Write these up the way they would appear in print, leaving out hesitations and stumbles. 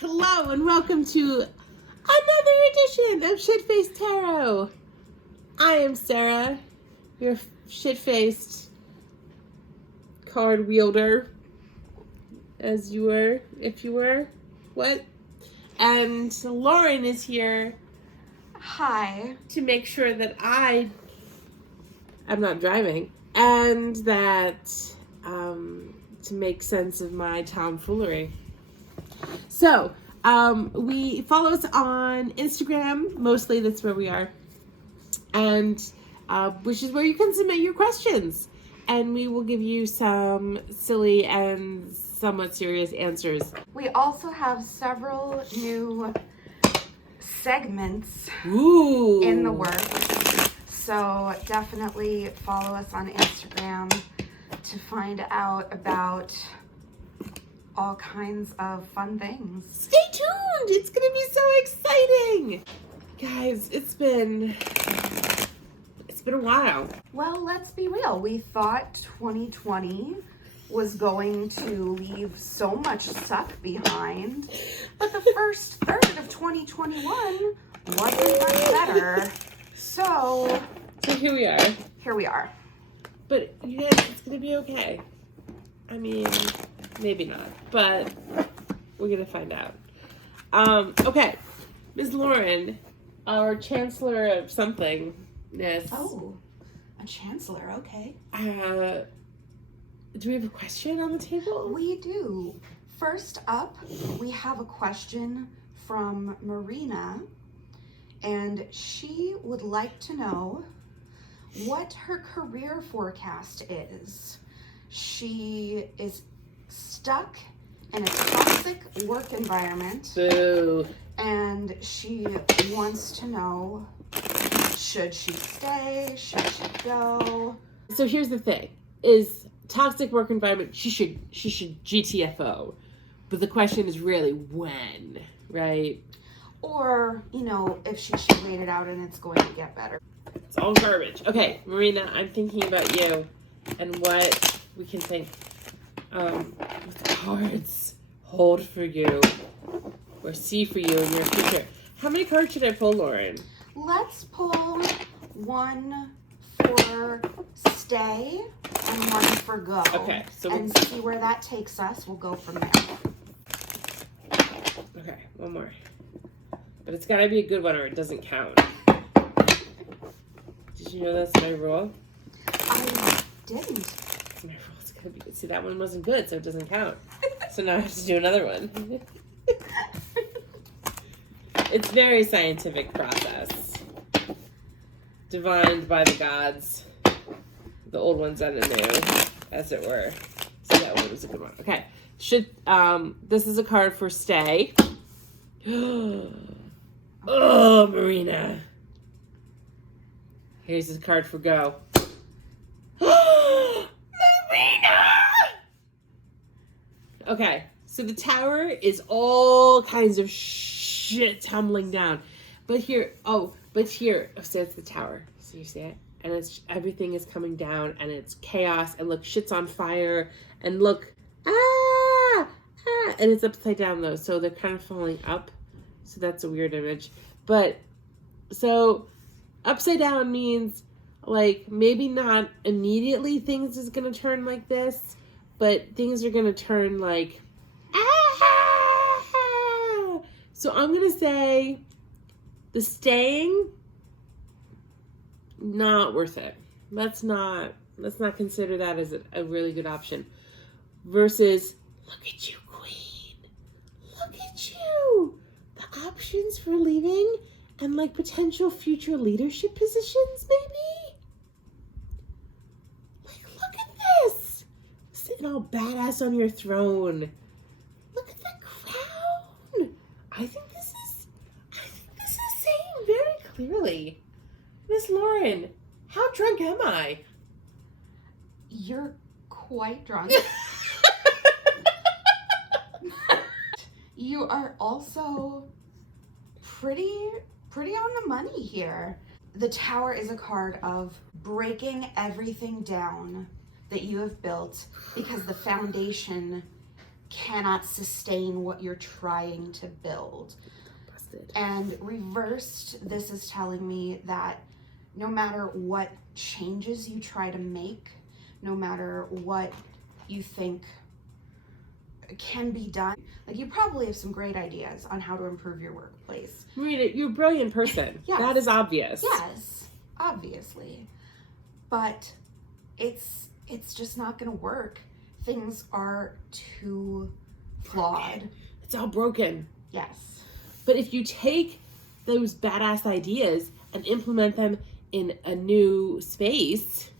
Hello and welcome to another edition of Shitfaced Tarot. I am Sarah, your shit-faced card wielder, as you were, if you were. What? And Lauren is here. Hi. To make sure that I'm not driving, and that to make sense of my tomfoolery. So, we follow us on Instagram, mostly that's where we are, and which is where you can submit your questions, and we will give you some silly and somewhat serious answers. We also have several new segments Ooh. in the works, so definitely follow us on Instagram to find out about all kinds of fun things. Stay tuned! It's gonna be so exciting! Guys, it's been a while. Well, let's be real. We thought 2020 was going to leave so much suck behind, but the first third of 2021 wasn't much better. So here we are. Here we are. But you guys, it's gonna be okay. I mean, maybe not, but we're gonna find out. Okay, Ms. Lauren, our chancellor of something. Oh, a chancellor, okay. Do we have a question on the table? We do. First up, we have a question from Marina, and she would like to know what her career forecast is. She is stuck in a toxic work environment. Boo. And she wants to know, should she stay? Should she go? So here's the thing, is toxic work environment, she should GTFO. But the question is really when, right? Or, you know, if she should wait it out and it's going to get better. It's all garbage. Okay, Marina, I'm thinking about you and what we can think what the cards hold for you or see for you in your future. How many cards should I pull, Lauren? Let's pull one for stay and one for go. Okay, so and see where that takes us. We'll go from there. Okay, one more. But it's gotta be a good one or it doesn't count. Did you know that's my rule? I didn't. It's my rule. It's gonna be. See, that one wasn't good, so it doesn't count. So now I have to do another one. It's very scientific process, divined by the gods, the old ones and the new, as it were. So that one was a good one. Okay, this is a card for stay. Oh, Marina. Here's a card for go. Marina! Okay, so the tower is all kinds of shit tumbling down. So it's the tower. So you see it? And it's everything is coming down and it's chaos and look, shit's on fire and look, and it's upside down though, so they're kind of falling up. So that's a weird image. But so upside down means like maybe not immediately things is gonna turn like this, but things are gonna turn like So I'm gonna say the staying, not worth it. Let's not consider that as a really good option. Versus, look at you, queen. Look at you. The options for leaving and like potential future leadership positions, maybe? Like, look at this. Sitting all badass on your throne. Look at the crown. I think this is saying very clearly, Miss Lauren, how drunk am I? You're quite drunk. You are also pretty on the money here. The Tower is a card of breaking everything down that you have built because the foundation cannot sustain what you're trying to build. Busted. And reversed, this is telling me that no matter what changes you try to make, no matter what you think can be done, like you probably have some great ideas on how to improve your workplace. Marina, you're a brilliant person. Yes. That is obvious. Yes, obviously. But it's just not going to work. Things are too flawed. It's all broken. Yes. But if you take those badass ideas and implement them in a new space.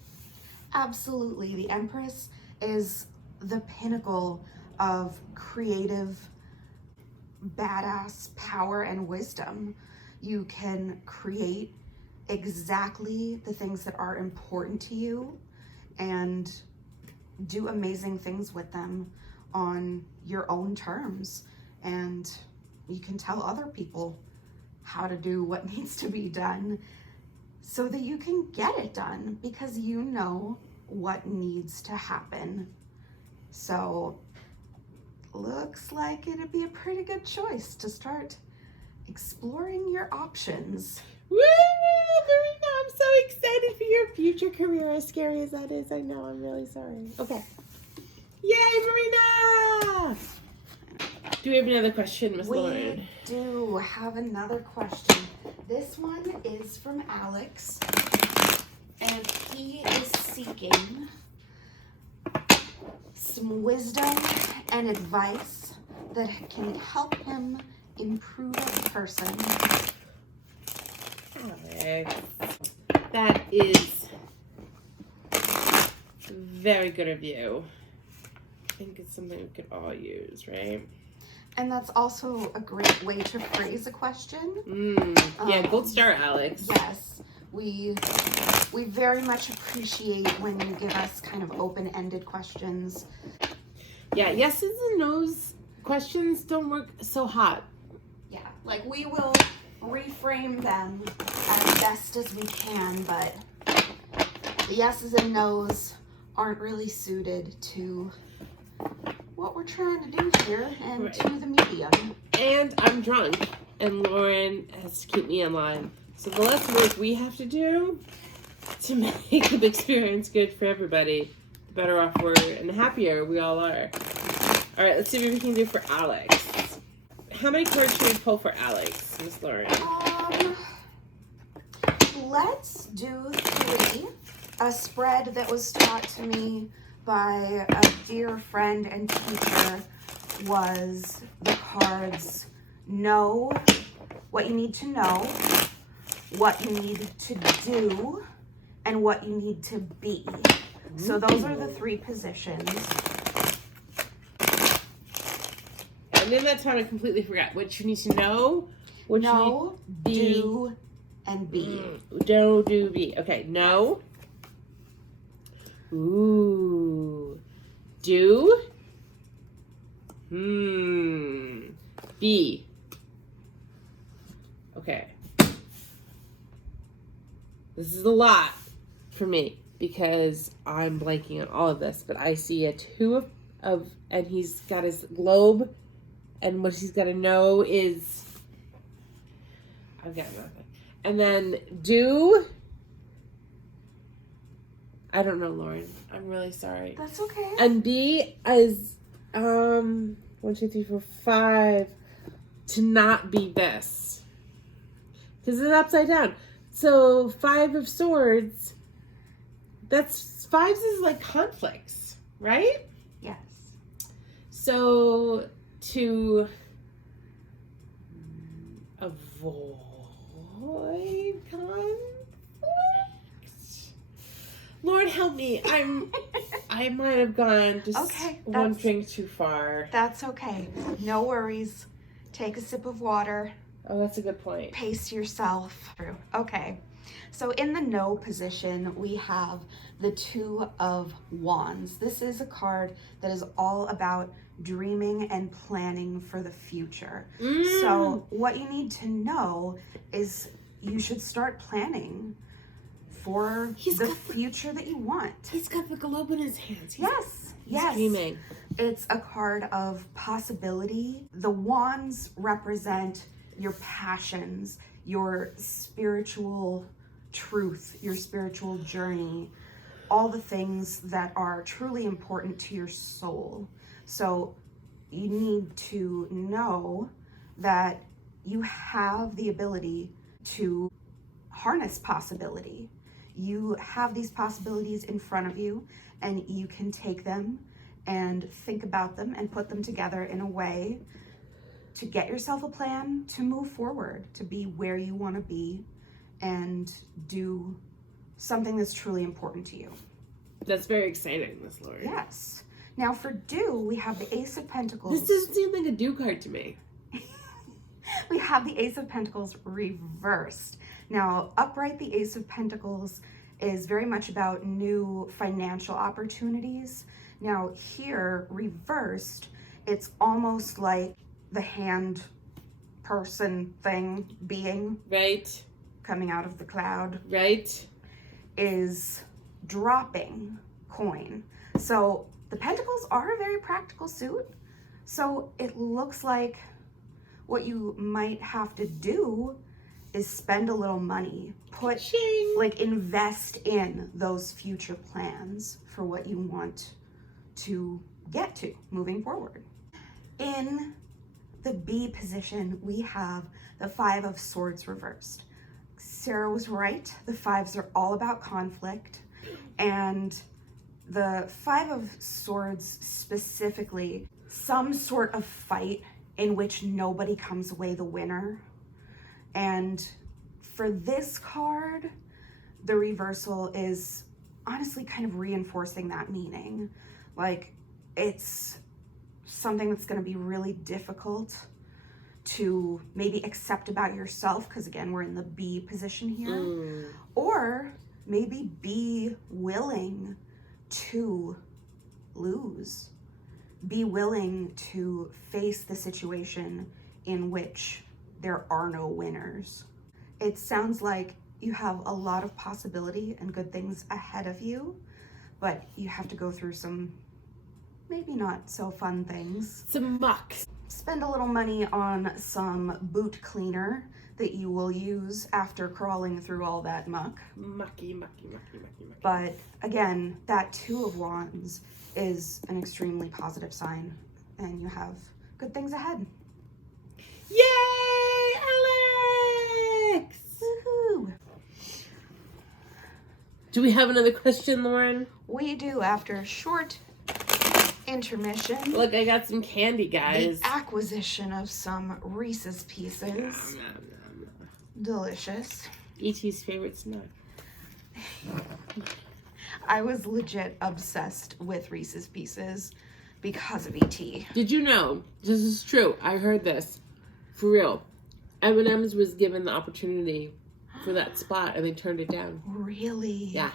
Absolutely. The Empress is the pinnacle of creative, badass power and wisdom. You can create exactly the things that are important to you and do amazing things with them on your own terms. And you can tell other people how to do what needs to be done so that you can get it done because you know what needs to happen. So looks like it'd be a pretty good choice to start exploring your options. Woo! Marina, I'm so excited for your future career, as scary as that is. I know, I'm really sorry. Okay. Yay, Marina! Do we have another question, Miss Lauren? We do have another question. This one is from Alex, and he is seeking some wisdom and advice that can help him improve as a person. Alex, that is very good of you. I think it's something we could all use, right? And that's also a great way to phrase a question. Yeah, gold star, Alex. Yes, we very much appreciate when you give us kind of open-ended questions. Yeah, yeses and nos questions don't work so hot. Yeah, like we will reframe them as best as we can, but the yeses and nos aren't really suited to what we're trying to do here and Right. to the medium. And I'm drunk, and Lauren has to keep me in line. So the less work we have to do to make the experience good for everybody, the better off we're and the happier we all are. All right, let's see what we can do for Alex. How many cards should we pull for Alex, Miss Lauren? Let's do 3. A spread that was taught to me by a dear friend and teacher was the cards know what you need to know, what you need to do, and what you need to be. So those are the 3 positions. And then that time I completely forgot what you need to know, what Know, you need to do, and be. Know, do, be. Okay, know. Ooh. Do. Be. Okay. This is a lot for me because I'm blanking on all of this, but I see a 2 of and he's got his globe, and what he's got to know is I've got nothing. And then do. I don't know, Lauren. I'm really sorry. That's okay. And be is 1, 2, 3, 4, 5. To not be this, because it's upside down. So 5 of swords. That's 5s is like conflicts, right? Yes. So to avoid conflict. Lord help me. I might have gone just Okay, one drink too far. That's okay. No worries. Take a sip of water. Oh, that's a good point. Pace yourself through. Okay. So in the no position, we have the 2 of Wands. This is a card that is all about dreaming and planning for the future. So what you need to know is you should start planning for the future that you want. He's got the globe in his hands. Yes. Yes. Screaming. It's a card of possibility. The wands represent your passions, your spiritual truth, your spiritual journey, all the things that are truly important to your soul. So you need to know that you have the ability to harness possibility. You have these possibilities in front of you, and you can take them and think about them and put them together in a way to get yourself a plan to move forward, to be where you want to be and do something that's truly important to you. That's very exciting, Miss Lori. Yes. Now for do, we have the Ace of Pentacles. This doesn't seem like a do card to me. We have the Ace of Pentacles reversed. Now, upright, the Ace of Pentacles is very much about new financial opportunities. Now here, reversed, it's almost like the hand person thing, being, Right. coming out of the cloud, Right. is dropping coin. So the Pentacles are a very practical suit. So it looks like what you might have to do is spend a little money, invest in those future plans for what you want to get to moving forward. In the B position, we have the Five of Swords reversed. Sarah was right. The fives are all about conflict, and the Five of Swords specifically, some sort of fight in which nobody comes away the winner. And for this card, the reversal is honestly kind of reinforcing that meaning. Like, it's something that's going to be really difficult to maybe accept about yourself, because again, we're in the B position here. Or maybe be willing to lose. Be willing to face the situation in which there are no winners. It sounds like you have a lot of possibility and good things ahead of you, but you have to go through some maybe not so fun things. Some muck. Spend a little money on some boot cleaner that you will use after crawling through all that muck. Mucky. But again, that Two of Wands is an extremely positive sign, and you have good things ahead. Yay, Alex! Woohoo! Do we have another question, Lauren? We do, after a short intermission. Look, I got some candy, guys. The acquisition of some Reese's Pieces. Delicious. E.T.'s favorite snack. I was legit obsessed with Reese's Pieces because of E.T. Did you know, this is true, I heard this, for real, M&M's was given the opportunity for that spot and they turned it down. Really? Yeah.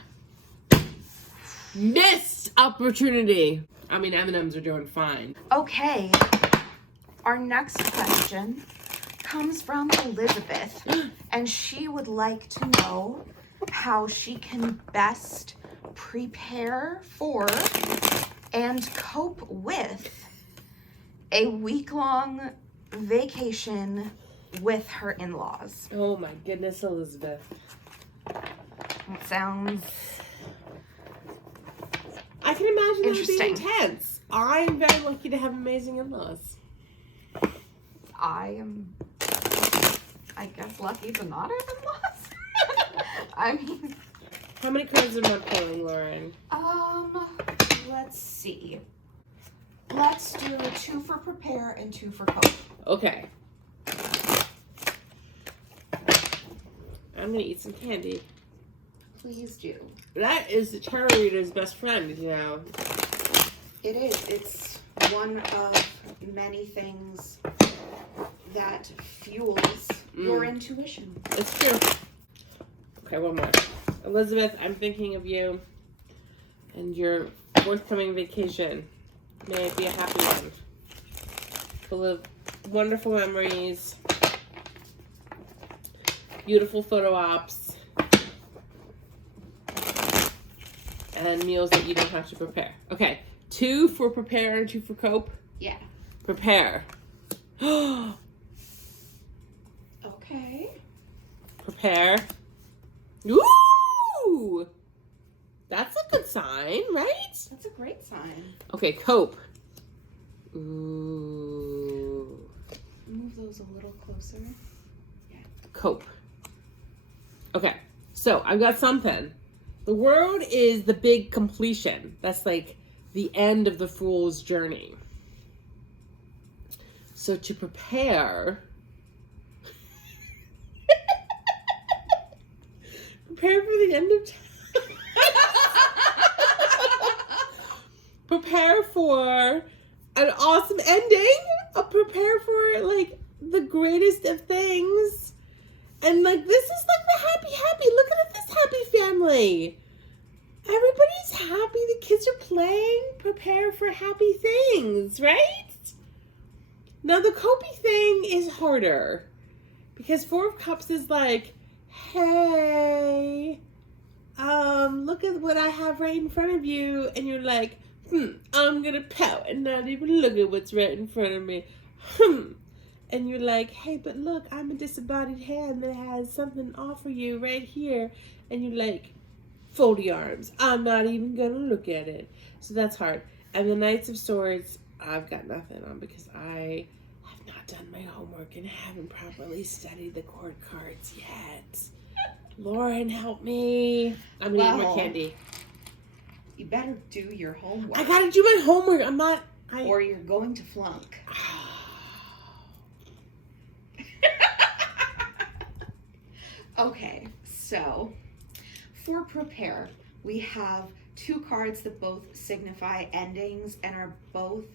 Missed opportunity. I mean, M&M's are doing fine. Okay, our next question comes from Elizabeth, and she would like to know how she can best prepare for and cope with a week-long vacation with her in-laws. Oh my goodness, Elizabeth. It sounds I can imagine that would be interesting. intense. I'm very lucky to have amazing in-laws. I am, I guess, lucky to not have in-laws. I mean, How many cards am I pulling, Lauren? let's see. Let's do 2 for prepare and 2 for cope. Okay. I'm gonna eat some candy. Please do. That is the tarot reader's best friend, you know. It is. It's one of many things that fuels your intuition. It's true. Okay, one more. Elizabeth, I'm thinking of you and your forthcoming vacation. May it be a happy one. Full of wonderful memories, beautiful photo ops, and meals that you don't have to prepare. Okay, 2 for prepare and 2 for cope? Yeah. Prepare. Okay. Prepare. Ooh! That's a good sign, right? That's a great sign. Okay, cope. Ooh. Move those a little closer. Yeah. Cope. Okay, so I've got something. The world is the big completion. That's like the end of the fool's journey. So to prepare, prepare for the end of time. Prepare for an awesome ending. Prepare for like the greatest of things. And like this is like the happy. Look at this happy family. Everybody's happy. The kids are playing. Prepare for happy things, right? Now the copy thing is harder because 4 of Cups is like, hey, look at what I have right in front of you, and you're like, I'm gonna pout and not even look at what's right in front of me. And you're like, hey, but look, I'm a disembodied hand that has something to offer you right here. And you're like, fold your arms. I'm not even gonna look at it. So that's hard. And the Knights of Swords, I've got nothing on because I have not done my homework and haven't properly studied the court cards yet. Lauren, help me. I'm gonna eat more candy. You better do your homework. I gotta do my homework. I'm not. Or you're going to flunk. Okay, so for prepare, we have 2 cards that both signify endings and are both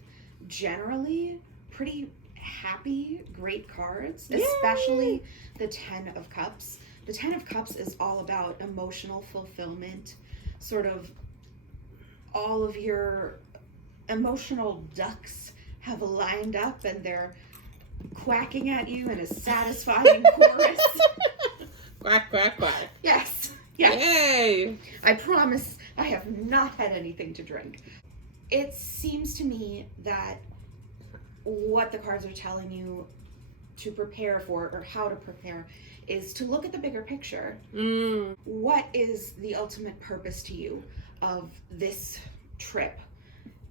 generally pretty happy, great cards, especially the 10 of Cups. The 10 of Cups is all about emotional fulfillment, sort of all of your emotional ducks have lined up and they're quacking at you in a satisfying chorus. Quack, quack, quack. Yes. Yes. Yay! I promise I have not had anything to drink. It seems to me that what the cards are telling you to prepare for, or how to prepare, is to look at the bigger picture. What is the ultimate purpose to you of this trip?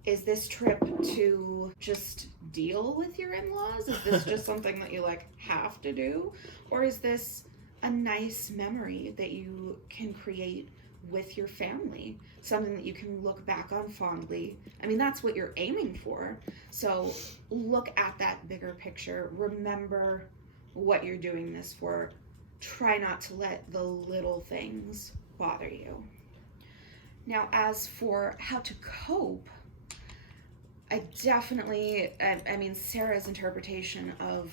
Is this trip to just deal with your in-laws? Is this just something that you like have to do? Or is this a nice memory that you can create with your family? Something that you can look back on fondly. I mean, that's what you're aiming for. So look at that bigger picture. Remember what you're doing this for. Try not to let the little things bother you. Now, as for how to cope, I mean, Sarah's interpretation of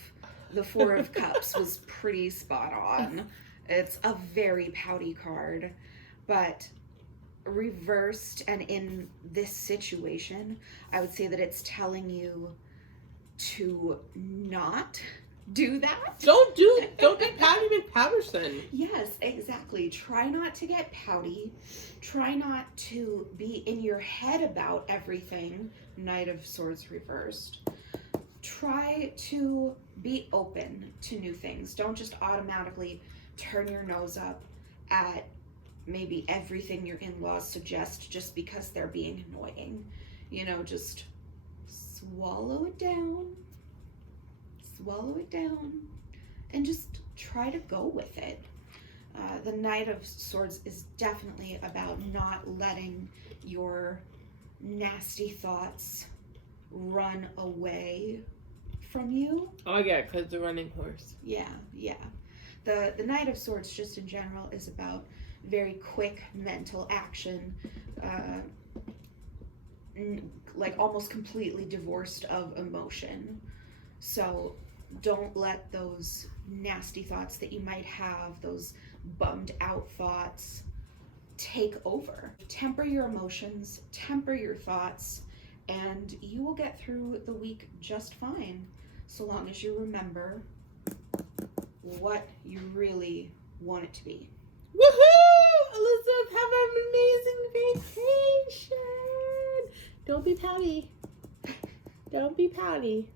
the 4 of Cups was pretty spot on. It's a very pouty card, but reversed and in this situation, I would say that it's telling you to not do that. Don't be pouty McPatterson. Yes, exactly. Try not to get pouty. Try not to be in your head about everything. Knight of Swords reversed. Try to be open to new things. Don't just automatically turn your nose up at maybe everything your in-laws suggest just because they're being annoying. You know, just swallow it down, and just try to go with it. The Knight of Swords is definitely about not letting your nasty thoughts run away from you. Oh yeah, because the running horse. Yeah. The Knight of Swords just in general is about very quick mental action, like almost completely divorced of emotion. So don't let those nasty thoughts that you might have, those bummed out thoughts, take over. Temper your emotions, temper your thoughts, and you will get through the week just fine, so long as you remember what you really want it to be. Woohoo! Elizabeth, have an amazing vacation! Don't be pouty. Don't be pouty.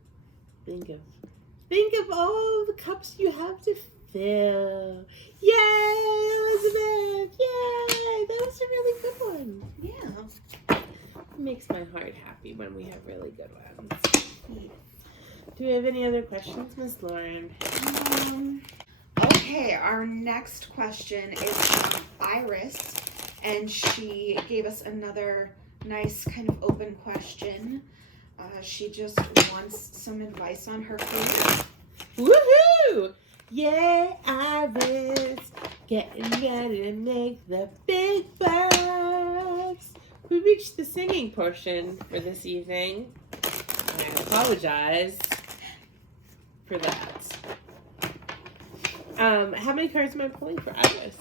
Think of all the cups you have to fill. Yay, Elizabeth! Yay! That was a really good one. Yeah. It makes my heart happy when we have really good ones. Do we have any other questions, Miss Lauren? Okay, our next question is from Iris, and she gave us another nice kind of open question. She just wants some advice on her career. Woohoo! Yeah, Iris, getting ready to make the big bucks. We reached the singing portion for this evening. I apologize for that. How many cards am I pulling for Iris?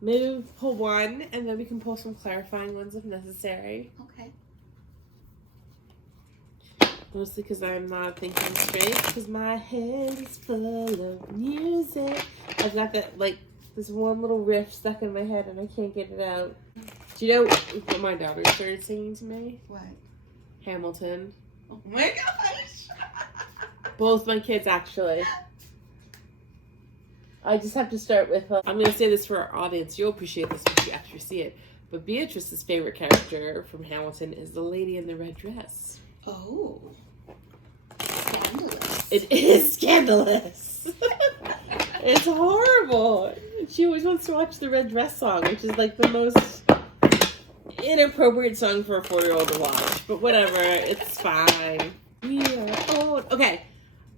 Maybe pull one, and then we can pull some clarifying ones if necessary. Okay. Mostly because I'm not thinking straight, because my head is full of music. I've got that, like, this one little riff stuck in my head, and I can't get it out. Do you know what my daughter started singing to me? What? Hamilton. Oh my gosh! Both my kids, actually. I just have to start with, I'm going to say this for our audience. You'll appreciate this when you actually see it. But Beatrice's favorite character from Hamilton is the lady in the red dress. Oh. Scandalous. It is scandalous. It's horrible. She always wants to watch the red dress song, which is like the most inappropriate song for a 4-year-old to watch. But whatever, it's fine. We are old. Okay,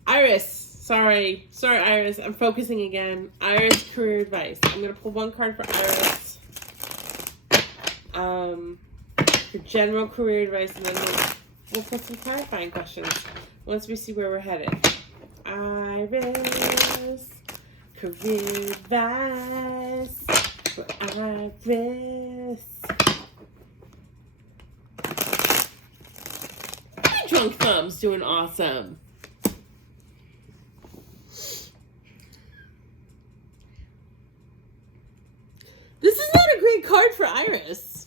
Iris. Sorry, Iris. I'm focusing again. Iris, career advice. I'm gonna pull one card for Iris. For general career advice, and then we'll put some clarifying questions once we see where we're headed. Iris, career advice for Iris. My drunk thumb's doing awesome. This is not a great card for Iris.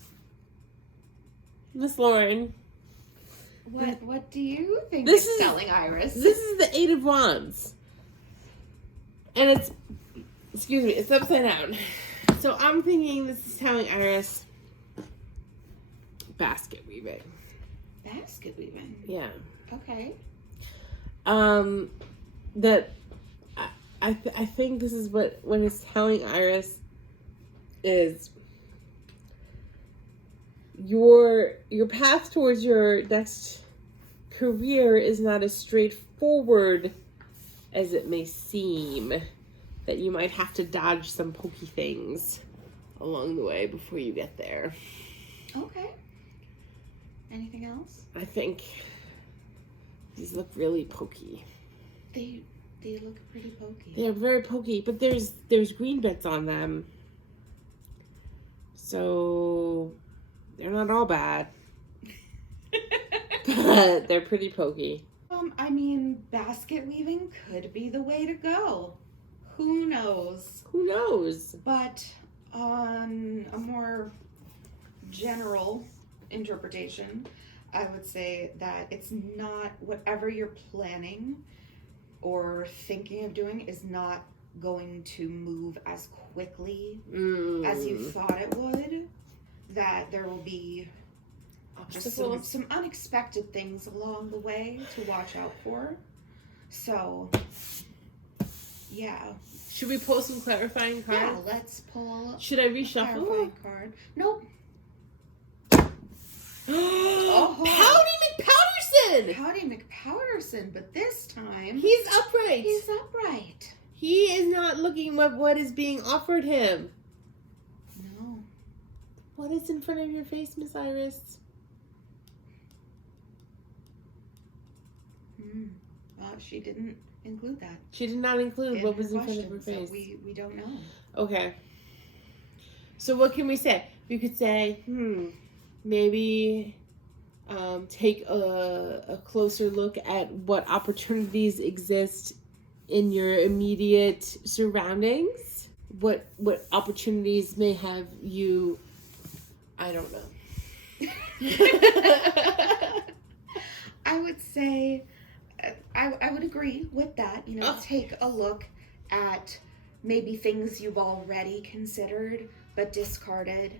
Miss Lauren. What do you think This is is telling Iris? This is the 8 of Wands. And it's, excuse me, it's upside down. So I'm thinking this is telling Iris basket weaving. Basket weaving. Yeah. Okay. That I think this is what it's telling Iris is your path towards your next career is not as straightforward as it may seem. That you might have to dodge some pokey things along the way before you get there. Okay. Anything else? I think these look really pokey. They look pretty pokey. They're very pokey, but there's green bits on them. So they're not all bad. But they're pretty pokey. I mean, basket weaving could be the way to go. Who knows? Who knows? But on a more general interpretation, I would say that it's not, whatever you're planning or thinking of doing is not going to move as quickly as you thought it would. That there will be just some unexpected things along the way to watch out for. So, yeah. Should we pull some clarifying cards? Yeah, let's pull. Should I reshuffle? Clarifying card. Nope. Pouty McPowderson! Pouty McPowderson, but this time He's upright. he's upright. He is not looking at what is being offered him. No. What is in front of your face, Miss Iris? She didn't include that. She did not include what was in front of her So face. we don't know. Okay. So what can we say? We could say, maybe take a closer look at what opportunities exist in your immediate surroundings. What opportunities may have you, I don't know. I would say, I would agree with that. You know, take a look at maybe things you've already considered but discarded,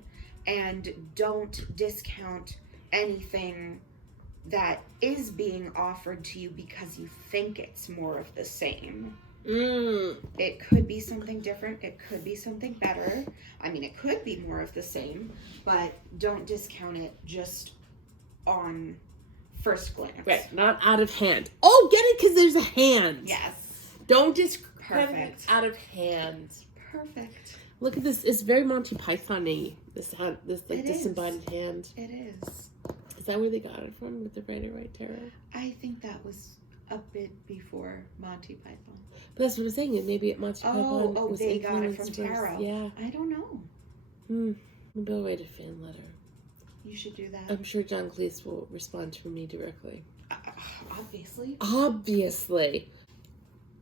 and don't discount anything that is being offered to you because you think it's more of the same. It could be something different. It could be something better. I mean, it could be more of the same, but don't discount it just on first glance. Right, not out of hand. Oh, get it? Because there's a hand. Yes. Don't discredit Perfect. out of hand. Perfect. Look at this. It's very Monty Python-y. This like It disembodied hand. It is. Is that where they got it from with the Rider-Waite Tarot? I think that was a bit before Monty Python. But that's what I'm saying. Maybe Monty Python was they got it from influenced tarot. Yeah. I don't know. Maybe I'll write a fan letter. You should do that. I'm sure John Cleese will respond to me directly. Obviously. Obviously.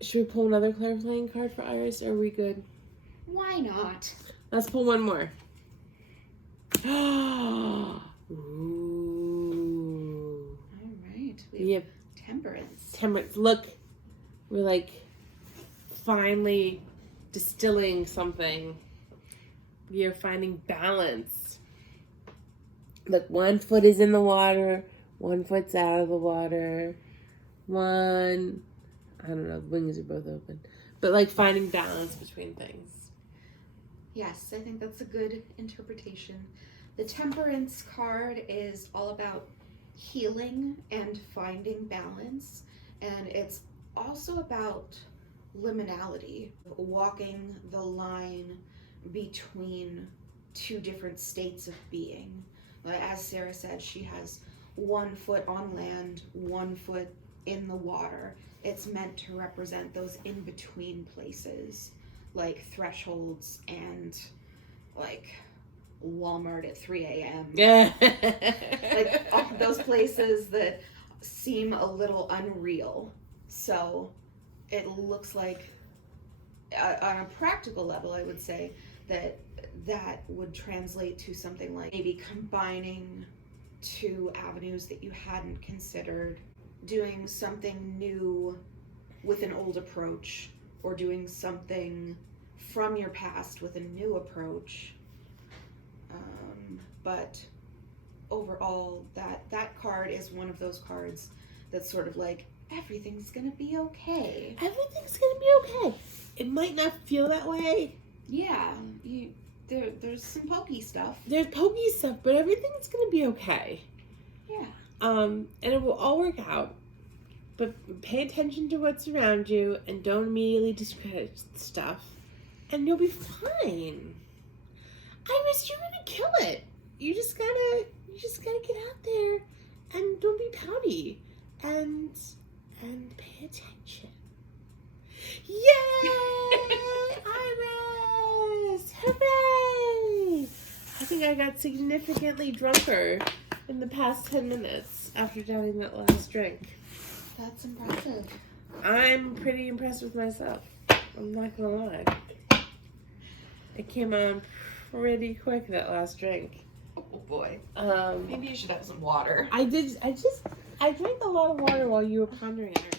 Should we pull another clarifying card for Iris, or are we good? Why not? Let's pull one more. Ooh. All right. We have temperance. Temperance. Look, we're like finally distilling something. We are finding balance. Look, 1 foot is in the water, 1 foot's out of the water. I don't know, the wings are both open. But like finding balance between things. Yes, I think that's a good interpretation. The temperance card is all about healing and finding balance. And it's also about liminality, walking the line between two different states of being. As Sarah said, she has 1 foot on land, 1 foot in the water. It's meant to represent those in-between places, like thresholds and like Walmart at 3 a.m. Yeah. Like all those places that seem a little unreal. So it looks like, on a practical level, I would say that would translate to something like maybe combining 2 avenues that you hadn't considered, doing something new with an old approach, or doing something from your past with a new approach. But overall, that card is one of those cards that's sort of like, everything's gonna be okay. Everything's gonna be okay. It might not feel that way. Yeah, there's some pokey stuff. There's pokey stuff, but everything's gonna be okay. Yeah. And it will all work out. But pay attention to what's around you and don't immediately discredit stuff. And you'll be fine. Iris, you're gonna kill it. You just gotta get out there and don't be pouty. And pay attention. Yay! Iris! Hooray! I think I got significantly drunker in the past 10 minutes after downing that last drink. That's impressive. I'm pretty impressed with myself. I'm not gonna lie. It came on pretty quick, that last drink. Oh boy. Maybe you should have some water. I drank a lot of water while you were pondering it.